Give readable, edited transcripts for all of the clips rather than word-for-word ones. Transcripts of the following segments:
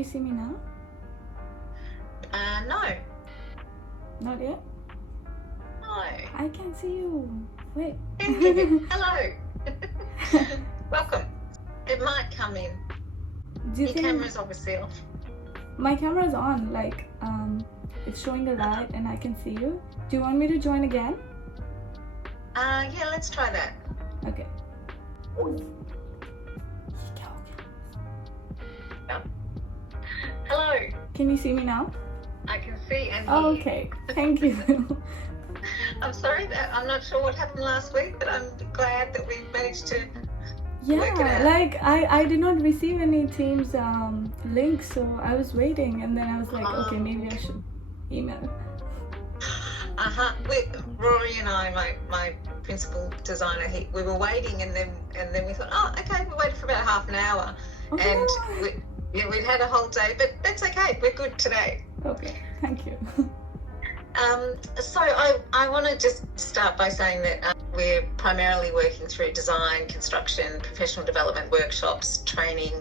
you see me now? No. Not yet? No. I can't see you. Wait. Hello. Welcome. It might come in. Do you Your think camera's obviously off. my camera's on? Like, it's showing a light and I can see you. Do you want me to join again? Yeah, let's try that. Okay. Hello. Can you see me now? I can see and hear. Oh, okay. Thank you. I'm sorry that I'm not sure what happened last week, but I'm glad that we managed to work it Yeah, out. like I did not receive any Teams link, so I was waiting, and then I was like, okay, maybe I should email. Rory and I, my principal designer, we were waiting, and then we thought, oh, okay, we'll wait for about half an hour, and we'd had a whole day, but that's okay. We're good today. Okay, thank you. So I want to just start by saying that we're primarily working through design, construction, professional development workshops, training,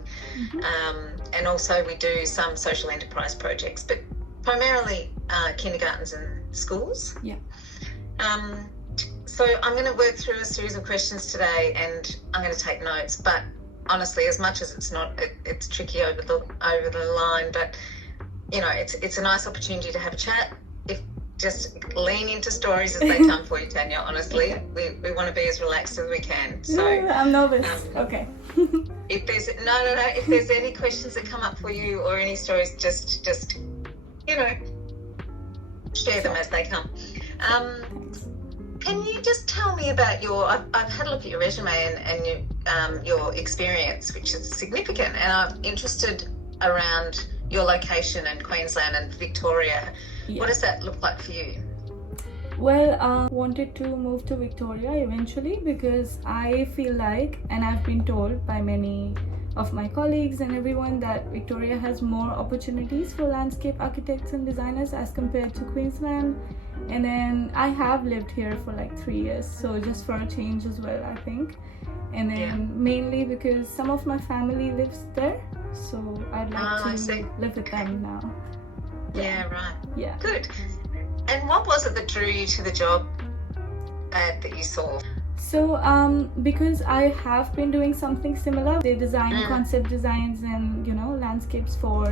and also we do some social enterprise projects, but primarily kindergartens and schools. Yeah. So I'm going to work through a series of questions today, and I'm going to take notes. But honestly, as much as it's tricky over the line, but you know, it's a nice opportunity to have a chat. Just lean into stories as they come for you, Tanya. Honestly, we want to be as relaxed as we can. So I'm nervous. Okay. If there's if there's any questions that come up for you or any stories, just share them as they come. Can you just tell me about I've had a look at your resume and your experience, which is significant, and I'm interested around your location in Queensland and Victoria. Yeah. What does that look like for you? Well, wanted to move to Victoria eventually because I feel like, and I've been told by many of my colleagues and everyone, that Victoria has more opportunities for landscape architects and designers as compared to Queensland. And then I have lived here for like 3 years, so just for a change as well, I think. And then mainly because some of my family lives there, so I'd like to live with them now. Yeah, right. Yeah. Good. And what was it that drew you to the job ad that you saw? So, because I have been doing something similar, they design concept designs and, landscapes for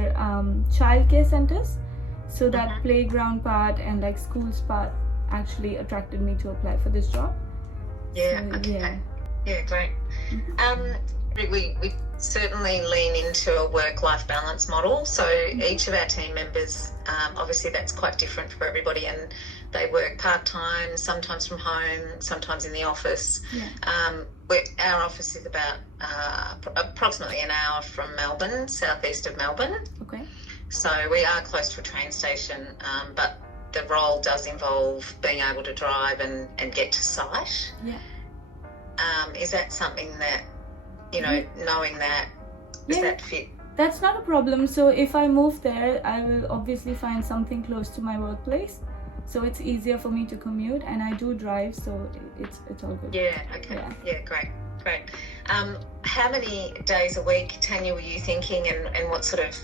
childcare centers. So that playground part and like schools part actually attracted me to apply for this job. Yeah, so, okay. Yeah, great. We certainly lean into a work-life balance model. So each of our team members, obviously that's quite different for everybody, and they work part-time, sometimes from home, sometimes in the office. Yeah. Our office is about approximately an hour from Melbourne, southeast of Melbourne. Okay. So we are close to a train station, but the role does involve being able to drive and get to site. Yeah. Is that something that, knowing that, does that fit? That's not a problem. So if I move there, I will obviously find something close to my workplace. So it's easier for me to commute, and I do drive, so it's all good. Yeah, okay. Yeah, great. How many days a week, Tanya, were you thinking, and what sort of,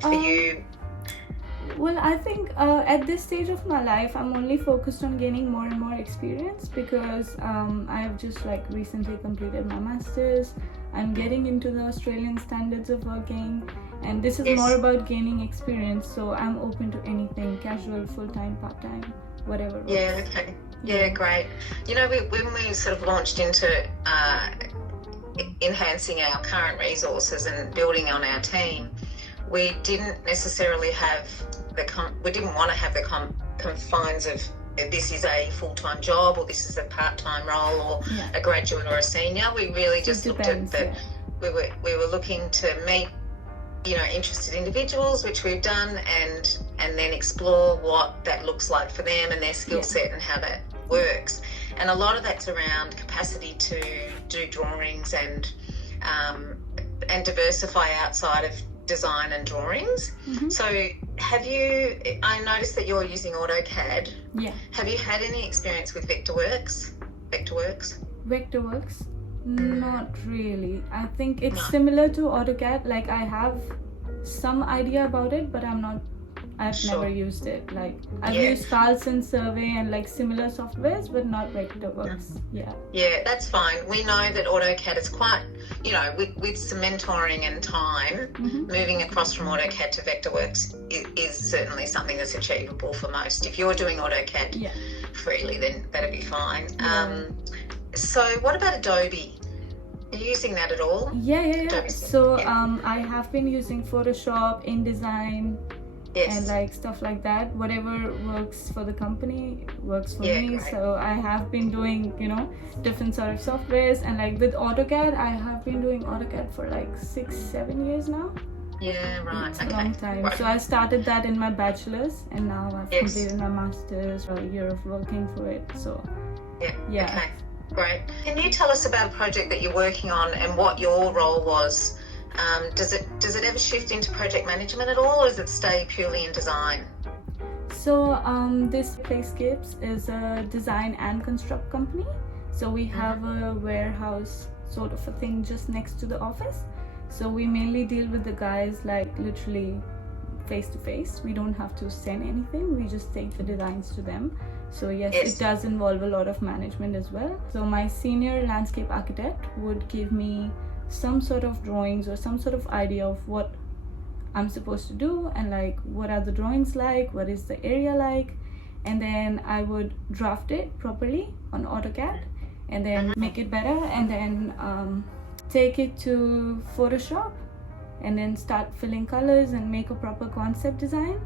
for you? Well, I think at this stage of my life, I'm only focused on gaining more and more experience because I have just recently completed my master's. I'm getting into the Australian standards of working, and this is more about gaining experience. So I'm open to anything, casual, full-time, part-time, whatever. Yeah, okay. Yeah, great. When we sort of launched into enhancing our current resources and building on our team, we didn't necessarily have we didn't want to have the confines of this is a full-time job or this is a part-time role or a graduate or a senior. We really just looked at that. We were looking to meet interested individuals, which we've done, and then explore what that looks like for them and their skill set and how that works. And a lot of that's around capacity to do drawings and diversify outside of design and drawings. So I noticed that you're using AutoCAD. Yeah. Have you had any experience with Vectorworks? Not really. I think it's similar to AutoCAD. I have some idea about it, but I've Sure. never used it. Like I've Yeah. used Carlson Survey and like similar softwares, but not Vectorworks. Yeah. Yeah, that's fine. We know that AutoCAD is quite, with some mentoring and time, moving across from AutoCAD to Vectorworks is certainly something that's achievable for most. If you're doing AutoCAD Yeah. freely, then that'll be fine. Yeah. So what about Adobe? Are you using that at all? Yeah. Adobe. So Yeah. I have been using Photoshop, InDesign, Yes. and like stuff like that. Whatever works for the company works for Yeah, me. great. So I have been doing, different sort of softwares, and like with AutoCAD, I have been doing AutoCAD for like 6-7 years now. Yeah, right. It's Okay. a long time. Right. So I started that in my bachelor's, and now I've Yes. completed my master's, a year of working for it. So Yeah. yeah. Okay. Great. Can you tell us about a project that you're working on and what your role was? Does it ever shift into project management at all, or does it stay purely in design? So this Playscapes is a design and construct company. So we have a warehouse sort of a thing just next to the office. So we mainly deal with the guys like literally face to face. We don't have to send anything. We just take the designs to them. So yes, Yes. it does involve a lot of management as well. So my senior landscape architect would give me some sort of drawings or some sort of idea of what I'm supposed to do, and like what are the drawings like, what is the area like, and then I would draft it properly on AutoCAD and then make it better, and then take it to Photoshop and then start filling colors and make a proper concept design,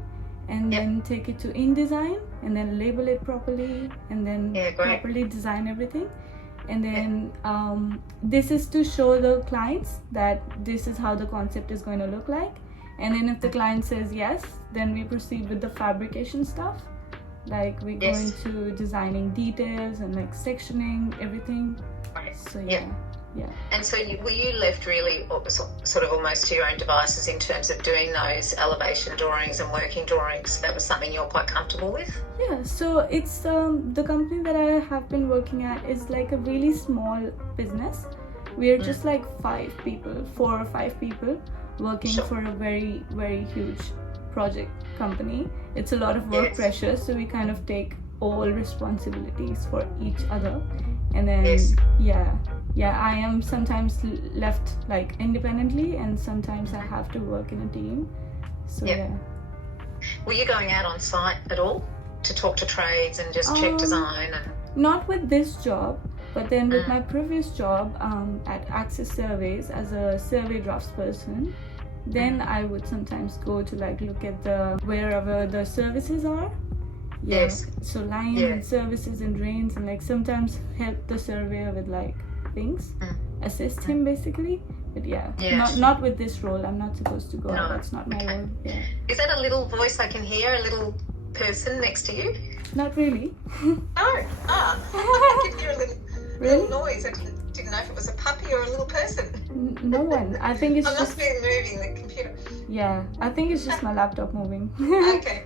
and then take it to InDesign and then label it properly and then Yeah, great. properly design everything. And then this is to show the clients that this is how the concept is going to look like. And then if the client says yes, then we proceed with the fabrication stuff. Like we go Yes. into designing details and like sectioning everything. Right. So Yeah. yeah. And so were you left really sort of almost to your own devices in terms of doing those elevation drawings and working drawings? That was something you're quite comfortable with? Yeah, so it's the company that I have been working at is like a really small business. We are just like 4 or 5 people working Sure. for a very, very huge project company. It's a lot of work Yes. pressure, so we kind of take all responsibilities for each other. And then Yes. yeah, I am sometimes left like independently, and sometimes I have to work in a team. So Yeah. yeah. Were you going out on site at all to talk to trades and just check design? And Not with this job, but then with my previous job at Access Surveys as a survey draftsperson, then I would sometimes go to like look at wherever the services are. Yeah. Yes. So lines Yeah. and services and drains, and like sometimes help the surveyor with like things, assist him basically. But yeah, Yes. not with this role. I'm not supposed to go out. No. That's not my Okay. role. Yeah. is that a little voice I can hear? A little person next to you? Not really. No. I could hear a little Really? noise. I didn't know if it was a puppy or a little person. No one. I think it's I must just be moving the computer. yeah. I think it's just my laptop moving. Okay.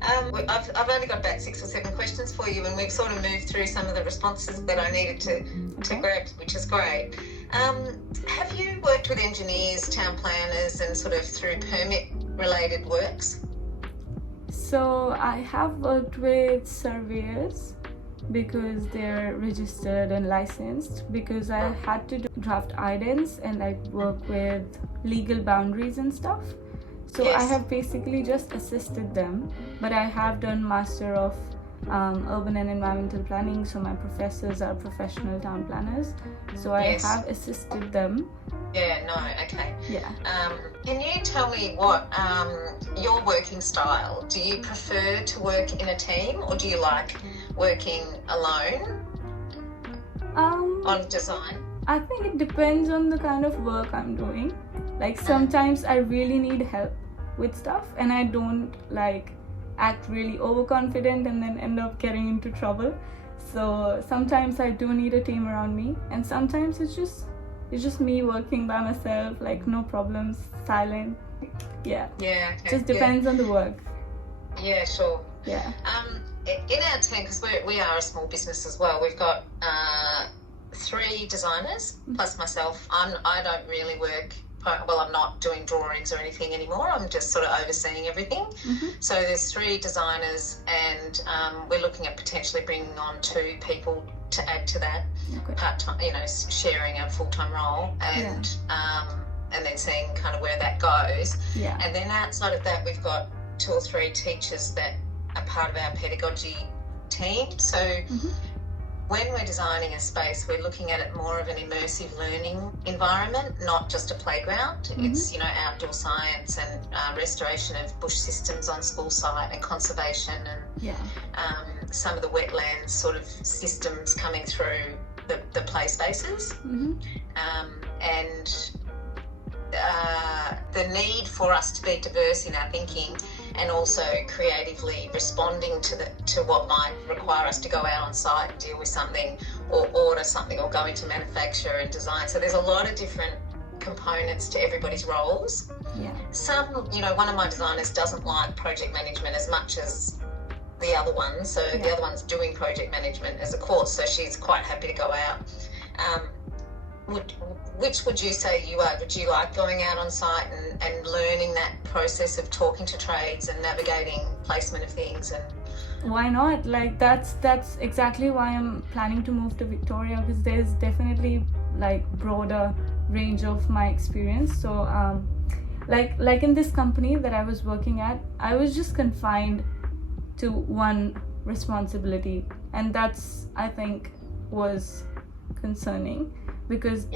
I've only got about 6 or 7 questions for you, and we've sort of moved through some of the responses that I needed to Okay. grab, which is great. Have you worked with engineers, town planners, and sort of through permit-related works? So I have worked with surveyors because they're registered and licensed, because I had to draft idents and like work with legal boundaries and stuff. So I Yes. have basically just assisted them, but I have done Master of Urban and Environmental Planning, so my professors are professional town planners. So I Yes. have assisted them. Yeah, no, okay. Yeah. Can you tell me what your working style? Do you prefer to work in a team, or do you like working alone on design? I think it depends on the kind of work I'm doing. Like sometimes I really need help with stuff, and I don't like act really overconfident and then end up getting into trouble. So sometimes I do need a team around me, and sometimes it's just me working by myself, like no problems, silent. Yeah. Yeah, okay. Just depends on the work. Yeah, sure. Yeah. In our team, because we are a small business as well, we've got 3 designers plus myself. I don't really work well, I'm not doing drawings or anything anymore. I'm just sort of overseeing everything. So there's 3 designers, and we're looking at potentially bringing on 2 people to add to that part-time, you know, sharing a full-time role, and then seeing kind of where that goes. And then outside of that, we've got 2 or 3 teachers that are part of our pedagogy team. So when we're designing a space, we're looking at it more of an immersive learning environment, not just a playground. It's, you know, outdoor science and restoration of bush systems on school site, and conservation, and some of the wetlands sort of systems coming through the play spaces. And the need for us to be diverse in our thinking, and also creatively responding to what might require us to go out on site and deal with something, or order something, or go into manufacture and design. So there's a lot of different components to everybody's roles. Some, you know, one of my designers doesn't like project management as much as the other one, so the other one's doing project management as a course, so she's quite happy to go out. Which would you say you are? Would you like going out on site and learning that process of talking to trades and navigating placement of things? And why not? Like that's exactly why I'm planning to move to Victoria, because there's definitely like broader range of my experience. So like in this company that I was working at, I was just confined to one responsibility, and that's, I think, was concerning, because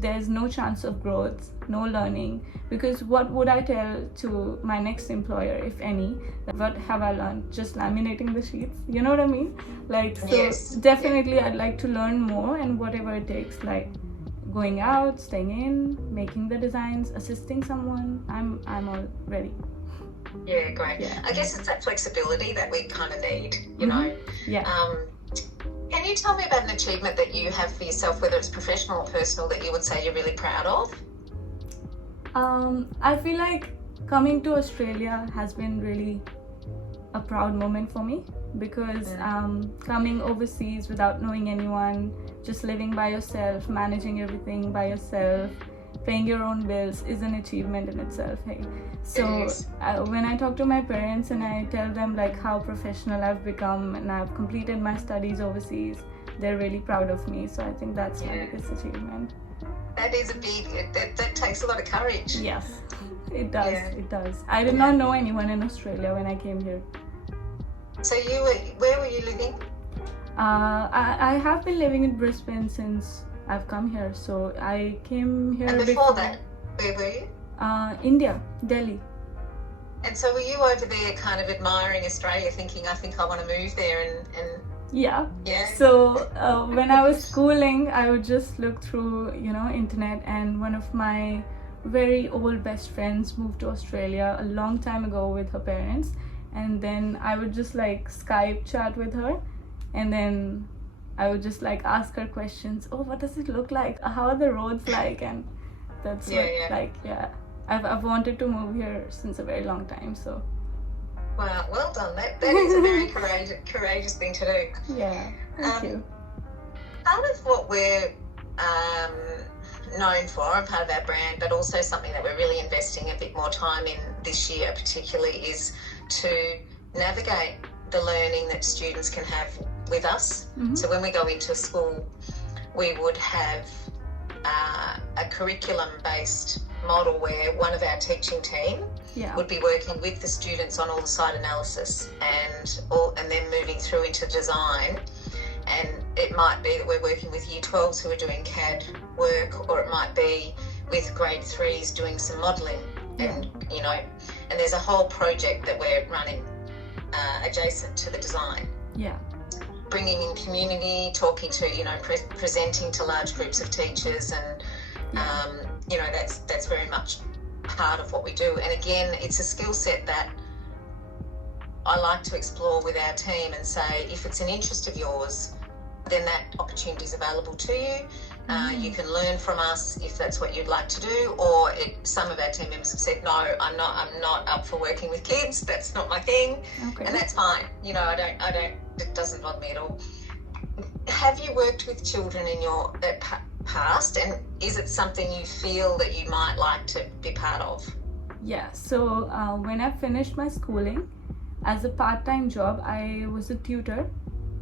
there's no chance of growth, no learning. Because what would I tell to my next employer, if any? What have I learned? Just laminating the sheets, you know what I mean? Like, so definitely I'd like to learn more, and whatever it takes, like going out, staying in, making the designs, assisting someone, I'm all ready. Yeah, great. I guess it's that flexibility that we kind of need, you know. Can you tell me about an achievement that you have for yourself, whether it's professional or personal, that you would say you're really proud of? I feel like coming to Australia has been really a proud moment for me, because coming overseas without knowing anyone, just living by yourself, managing everything by yourself, paying your own bills is an achievement in itself. Hey, so when I talk to my parents and I tell them like how professional I've become and I've completed my studies overseas, they're really proud of me. So I think that's my biggest achievement. That is a big, that takes a lot of courage. Yes, it does. It does. I did not know anyone in Australia when I came here. So where were you living? I have been living in Brisbane since I've come here. So I came here. And before that, where were you? India, Delhi. And so were you over there kind of admiring Australia, thinking, I think I want to move there and Yeah. So when I was schooling, I would just look through, internet, and one of my very old best friends moved to Australia a long time ago with her parents, and then I would just like Skype chat with her, and then I would just like ask her questions. Oh, what does it look like? How are the roads like? And that's I've wanted to move here since a very long time. So. Wow, well done. That is a very courageous thing to do. Yeah, thank you. Part of what we're known for, and part of our brand, but also something that we're really investing a bit more time in this year particularly, is to navigate the learning that students can have with us. Mm-hmm. So when we go into a school, we would have a curriculum-based model where one of our teaching team would be working with the students on all the site analysis and then moving through into design. And it might be that we're working with Year 12s who are doing CAD work, or it might be with Grade 3s doing some modelling. And and there's a whole project that we're running adjacent to the design. Yeah. Bringing in community, talking to, presenting to large groups of teachers, and that's very much part of what we do. And again, it's a skill set that I like to explore with our team and say, if it's an interest of yours, then that opportunity is available to you. You can learn from us if that's what you'd like to do. Or some of our team members have said, no, I'm not up for working with kids. That's not my thing. Okay. And that's fine. I don't. It doesn't bother me at all. Have you worked with children in your past, and is it something you feel that you might like to be part of? Yeah, so when I finished my schooling, as a part-time job, I was a tutor.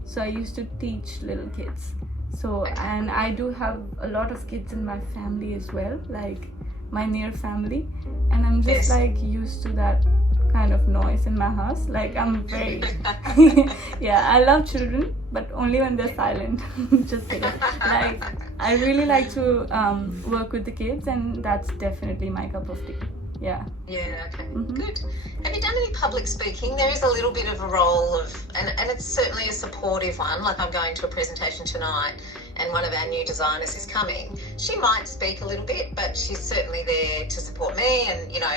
So I used to teach little kids. So, and I do have a lot of kids in my family as well, like my near family. And I'm just like used to that kind of noise in my house. Like I'm very, yeah, I love children, but only when they're silent. Just kidding. Like I really like to work with the kids, and that's definitely my cup of tea. Yeah. Yeah, okay, good. Have you done any public speaking? There is a little bit of a role of, and it's certainly a supportive one, like I'm going to a presentation tonight and one of our new designers is coming. She might speak a little bit, but she's certainly there to support me, and, you know,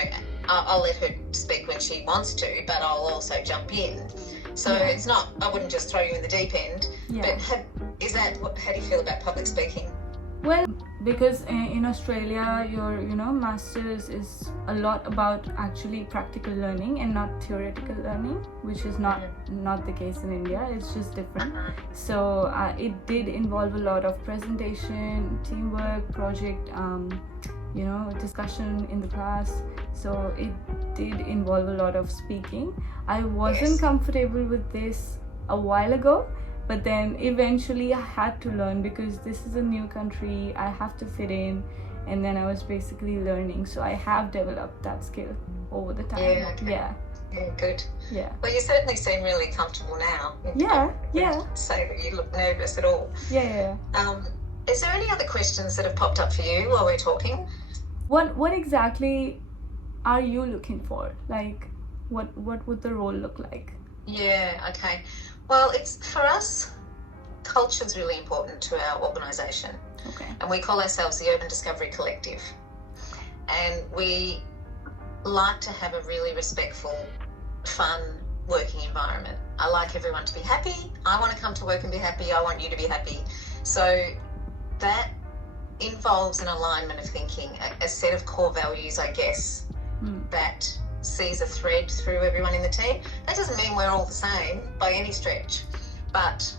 I'll let her speak when she wants to, but I'll also jump in. So it's not, I wouldn't just throw you in the deep end, but how do you feel about public speaking? Well, because in Australia, your masters is a lot about actually practical learning and not theoretical learning, which is not the case in India. It's just different. So it did involve a lot of presentation, teamwork, project, discussion in the class. So it did involve a lot of speaking. I wasn't comfortable with this a while ago. But then eventually I had to learn because this is a new country, I have to fit in, and then I was basically learning. So I have developed that skill over the time. Yeah, good. Yeah. Well, you certainly seem really comfortable now. Yeah. Say that you look nervous at all. Yeah. Is there any other questions that have popped up for you while we're talking? What exactly are you looking for? Like, what would the role look like? Yeah, okay. Well, it's for us, culture is really important to our organisation. Okay. And we call ourselves the Urban Discovery Collective. And we like to have a really respectful, fun working environment. I like everyone to be happy. I want to come to work and be happy. I want you to be happy. So that involves an alignment of thinking, a set of core values, I guess, that sees a thread through everyone in the team. That doesn't mean we're all the same by any stretch, but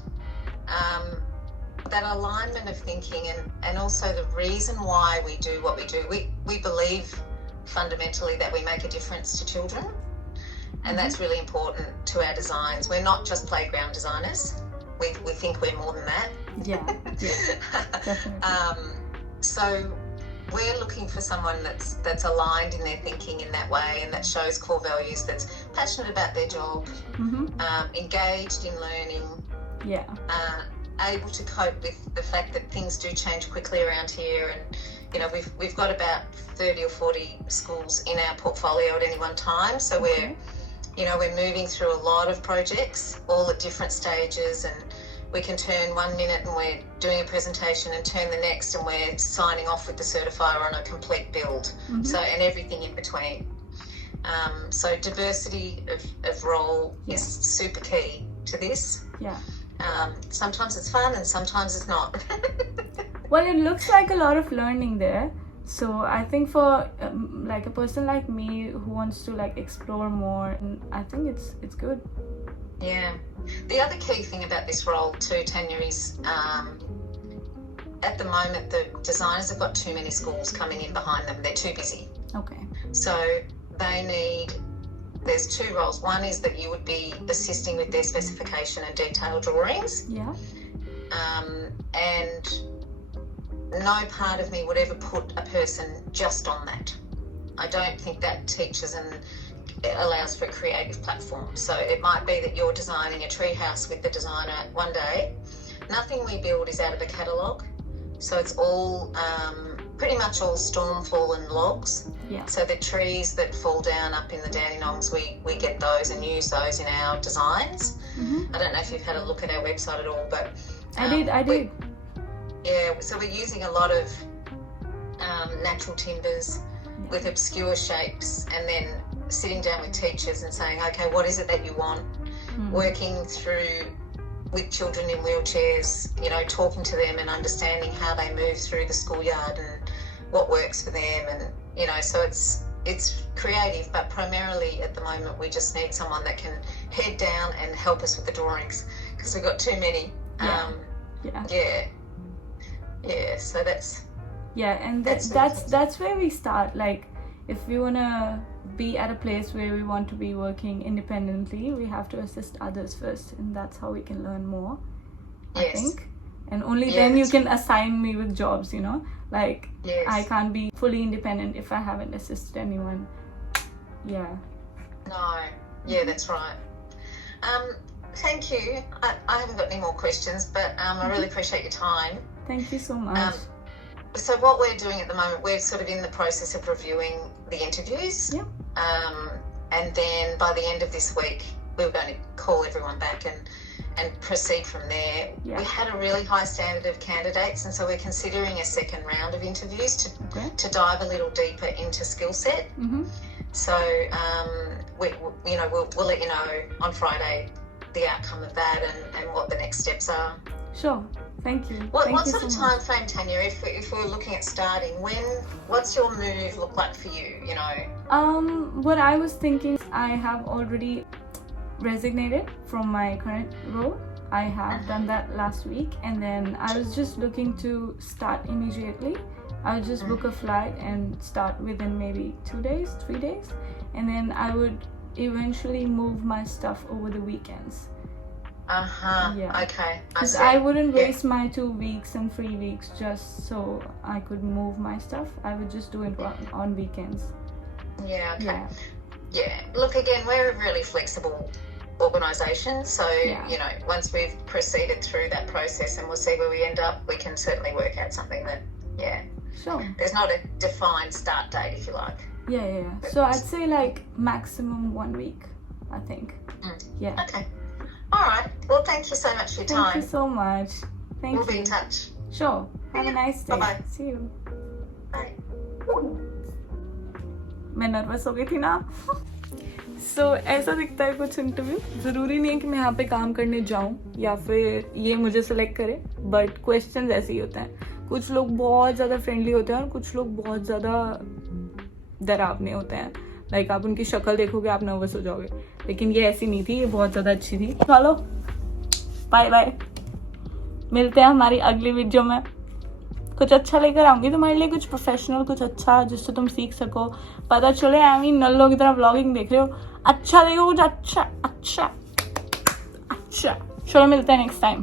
that alignment of thinking and also the reason why we do what we do. We believe fundamentally that we make a difference to children, and that's really important to our designs. We're not just playground designers. We think we're more than that. Yeah, definitely. So we're looking for someone that's aligned in their thinking in that way, and that shows core values, that's passionate about their job, engaged in learning, able to cope with the fact that things do change quickly around here. And we've got about 30 or 40 schools in our portfolio at any one time, so we're moving through a lot of projects all at different stages, and we can turn 1 minute and we're doing a presentation and turn the next and we're signing off with the certifier on a complete build. So, and everything in between. So diversity of role is super key to this. Yeah. Sometimes it's fun and sometimes it's not. Well, it looks like a lot of learning there. So I think for like a person like me who wants to like explore more, I think it's good. Yeah. The other key thing about this role too, Tanya, is at the moment the designers have got too many schools coming in behind them. They're too busy. Okay. So there's two roles. One is that you would be assisting with their specification and detail drawings. Yeah. And no part of me would ever put a person just on that. I don't think that teaches and it allows for a creative platform. So it might be that you're designing a treehouse with the designer one day. Nothing we build is out of a catalogue. So it's all pretty much all storm-fallen logs. Yeah. So the trees that fall down up in the Dandenongs, we get those and use those in our designs. I don't know if you've had a look at our website at all, but I did. Yeah, so we're using a lot of natural timbers with obscure shapes, and then sitting down with teachers and saying, okay, what is it that you want? Working through with children in wheelchairs, talking to them and understanding how they move through the schoolyard and what works for them. And, so it's creative, but primarily at the moment we just need someone that can head down and help us with the drawings because we've got too many. Yeah, so that's and That's that's where we start. Like, if we want to be at a place where we want to be working independently, we have to assist others first, and that's how we can learn more. I Yes. think, and only Yeah, then you that's can assign me with jobs, you know. Like, Yes. I can't be fully independent if I haven't assisted anyone. Yeah. No, yeah, that's right. Thank you. I haven't got any more questions, but I really appreciate your time. Thank you so much. So what we're doing at the moment, we're sort of in the process of reviewing the interviews. Yeah. And then by the end of this week, we were going to call everyone back and proceed from there. Yeah. We had a really high standard of candidates, and so we're considering a second round of interviews to dive a little deeper into skill set. Mm-hmm. So we'll let you know on Friday the outcome of that and what the next steps are. Sure. Thank you. What Thank you sort of so time much. frame, Tanya, if we're looking at starting, what's your move look like for you, you know? What I was thinking, I have already resignated from my current role. I have done that last week, and then I was just looking to start immediately. I would just book a flight and start within maybe 2 days, 3 days, and then I would eventually move my stuff over the weekends. Yeah. Okay. Because I wouldn't waste my 2 weeks and 3 weeks just so I could move my stuff. I would just do it on weekends. Yeah, okay. Yeah. Yeah. Look, again, we're a really flexible organisation, so, you know, once we've proceeded through that process and we'll see where we end up, we can certainly work out something that, Sure. there's not a defined start date, if you like. Yeah. So I'd say like maximum 1 week, I think. Yeah. Okay. All right. Well, thank you so much for your time. Thank you so much. Thank We'll you. be in touch. Sure. Have a nice day. Bye-bye. See you. Bye. मैं nervous हो गई थी ना. So ऐसा दिखता है कुछ interview. ज़रूरी नहीं है कि मैं यहाँ पे काम करने जाऊँ या फिर ये मुझे सेलेक्ट करे, बट क्वेश्चंस ऐसे ही होते हैं. कुछ लोग बहुत ज़्यादा फ्रेंडली होते हैं और कुछ लोग बहुत ज़्यादा डरावने होते हैं. लाइक आप उनकी शक्ल देखोगे आप नर्वस हो जाओगे, लेकिन ये ऐसी नहीं थी, ये बहुत ज़्यादा अच्छी थी. चलो बाय बाय, मिलते हैं हमारी अगली वीडियो में. कुछ अच्छा लेकर आऊंगी तुम्हारे लिए, कुछ प्रोफेशनल, कुछ अच्छा जिससे तुम सीख सको. पता चले आई नल्लों की तरह व्लॉगिंग देख रहे हो, अच्छा देखो कुछ अच्छा अच्छा अच्छा. चलो मिलते हैं नेक्स्ट टाइम.